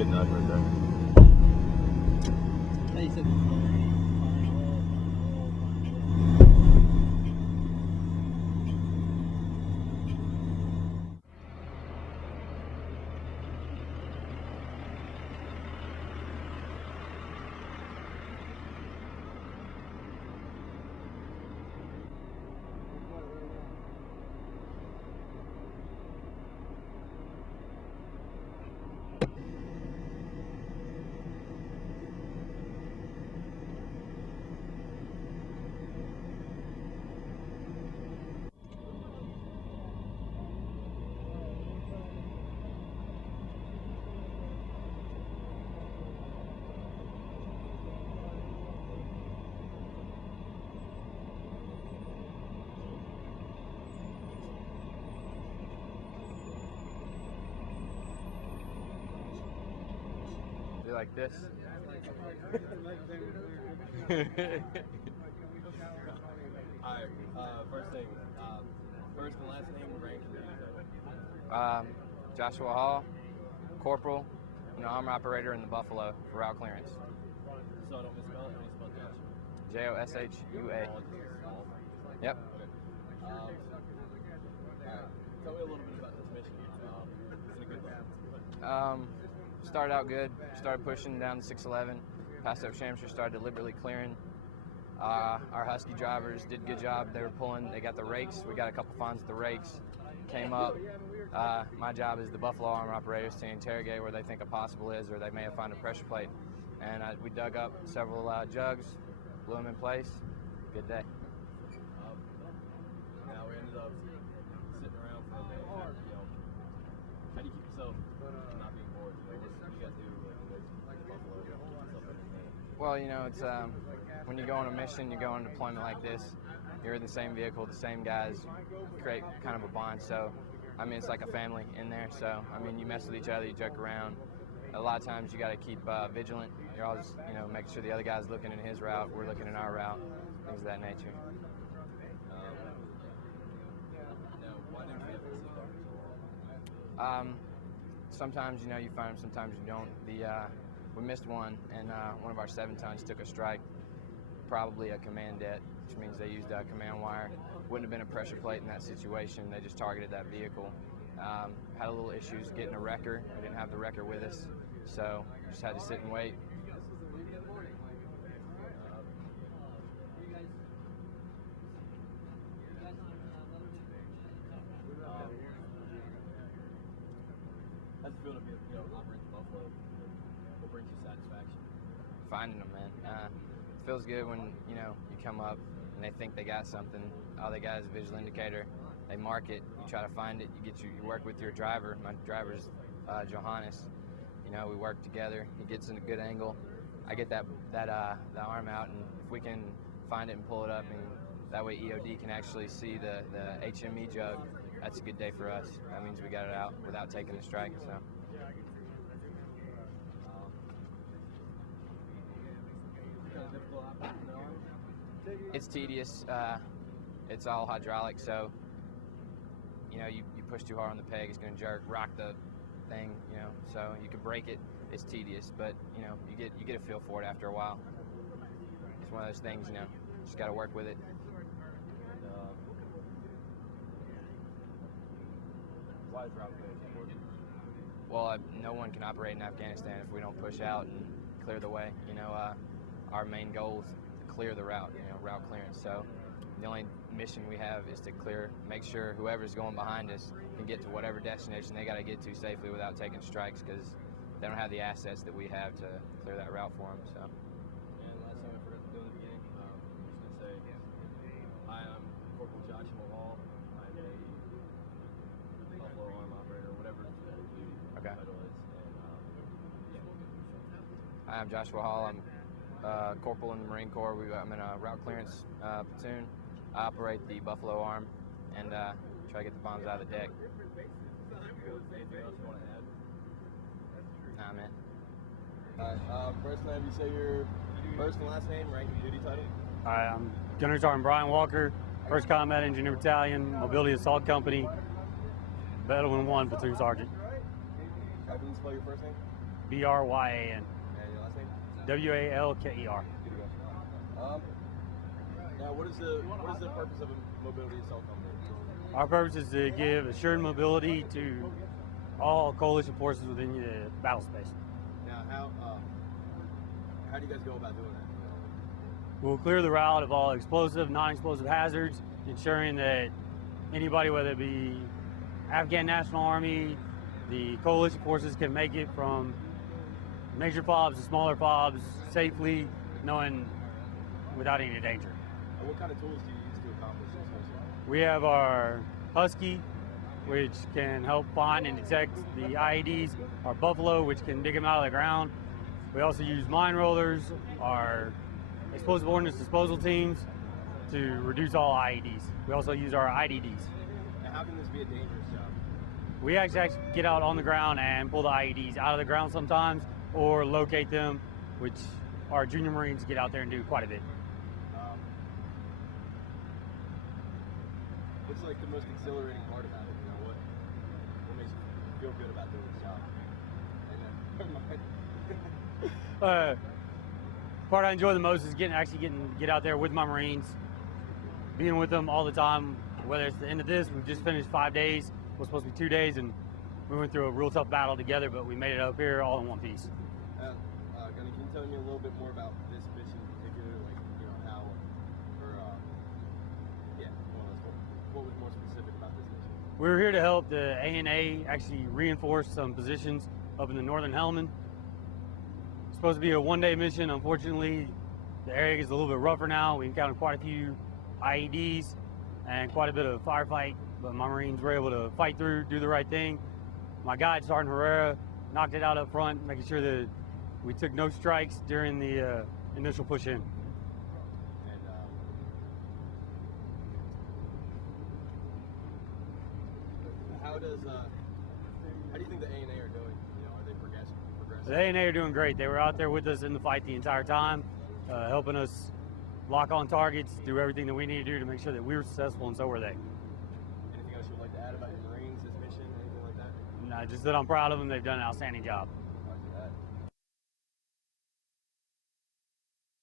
good enough right there. Hey, you said Do like this. Alright, first thing, first and last name, rank, and duty Um, Joshua Hall, Corporal, armor operator in the Buffalo for route clearance. So I don't misspell it, I don't spell Joshua. Joshua. Yep. Okay. Alright, tell me a little bit about this mission. It's in a good way. Started out good. Started pushing down the 611. Passed up Shamshire. Started deliberately clearing. Our Husky drivers did a good job. They were pulling. They got the rakes. We got a couple finds at the rakes. Came up. My job is the Buffalo armor operators to interrogate where they think a possible is, or they may have found a pressure plate. And we dug up several jugs, blew them in place. Good day. Now we ended up sitting around for a minute. How do you keep yourself not being bored? What do you guys do with Buffalo? Well, it's when you go on a mission, you go on a deployment like this, you're in the same vehicle, the same guys, create kind of a bond. So, it's like a family in there. So, you mess with each other, you joke around. A lot of times you got to keep vigilant. You're always, making sure the other guy's looking in his route, we're looking in our route, things of that nature. Now, why didn't you ever see them? Sometimes, you find them, sometimes you don't. We missed one, and one of our 7-tons took a strike, probably a command det, which means they used a command wire. Wouldn't have been a pressure plate in that situation. They just targeted that vehicle. Had a little issues getting a wrecker. We didn't have the wrecker with us, so just had to sit and wait. How's it feel to be, operate the Buffalo? What brings you satisfaction? Finding them, man. It feels good when, you come up and they think they got something. All they got is a visual indicator. They mark it, you try to find it, you work with your driver. My driver's Johannes. We work together. He gets in a good angle. I get that arm out, and if we can find it and pull it up, and that way EOD can actually see the HME jug, that's a good day for us. That means we got it out without taking the strike. So. It's tedious. It's all hydraulic, so you push too hard on the peg, it's going to jerk, rock the thing. So you can break it. It's tedious, but you get a feel for it after a while. It's one of those things, just got to work with it. Why is route clearance important? Well, no one can operate in Afghanistan if we don't push out and clear the way. Our main goal is to clear the route, route clearance. So the only mission we have is to make sure whoever's going behind us can get to whatever destination they got to get to safely without taking strikes, because they don't have the assets that we have to clear that route for them. So. And last time I forgot to do in the beginning, I'm just going to say, hi, I'm Corporal Joshua Hall. I'm a Buffalo arm operator, whatever the title is. And, Hi, I'm Joshua Hall. I'm Corporal in the Marine Corps. I'm in a route clearance platoon. I operate the Buffalo arm and try to get the bombs out of the deck. anything else you want to add? Nah, man. Alright, first name, you say your first and last name, rank and duty title? Hi, I'm Gunnery Sergeant Brian Walker, 1st Combat Engineer Battalion, Mobility Assault Company, Bedouin 1 Platoon Sergeant. Can you spell your first name? Bryan. And your last name? Walker. Good to go. Now, what is the purpose of a mobility assault company? Our purpose is to give assured mobility to all coalition forces within the battle space. Now, how do you guys go about doing that? We'll clear the route of all explosive, non-explosive hazards, ensuring that anybody, whether it be Afghan National Army, the coalition forces, can make it from major FOBs to smaller FOBs safely, knowing without any danger. And what kind of tools do you use to accomplish this mission? We have our Husky, which can help find and detect the IEDs, our Buffalo, which can dig them out of the ground. We also use mine rollers, our explosive ordnance disposal teams to reduce all IEDs. We also use our IEDs. Now, how can this be a dangerous job? We actually get out on the ground and pull the IEDs out of the ground sometimes, or locate them, which our junior Marines get out there and do quite a bit. What's like the most exhilarating part about it? You know, what makes you feel good about doing this job? Part I enjoy the most is get out there with my Marines, being with them all the time. Whether it's the end of this, we've just finished 5 days. It was supposed to be 2 days, and we went through a real tough battle together, but we made it up here all in one piece. Gunny, can you tell me a little bit more about this mission in particular? Like, you know, how, or what was more specific about this mission? We were here to help the ANA actually reinforce some positions up in the northern Helmand. It's supposed to be a one-day mission. Unfortunately, the area is a little bit rougher now. We encountered quite a few IEDs and quite a bit of firefight, but my Marines were able to fight through, do the right thing. My guide, Sergeant Herrera, knocked it out up front, making sure that we took no strikes during the initial push in. And how do you think the ANA are doing? You know, are they progressing? The ANA are doing great. They were out there with us in the fight the entire time, helping us lock on targets, do everything that we need to do to make sure that we were successful, and so were they. Anything else you would like to add about your Marines, this mission, anything like that? No, just that I'm proud of them. They've done an outstanding job.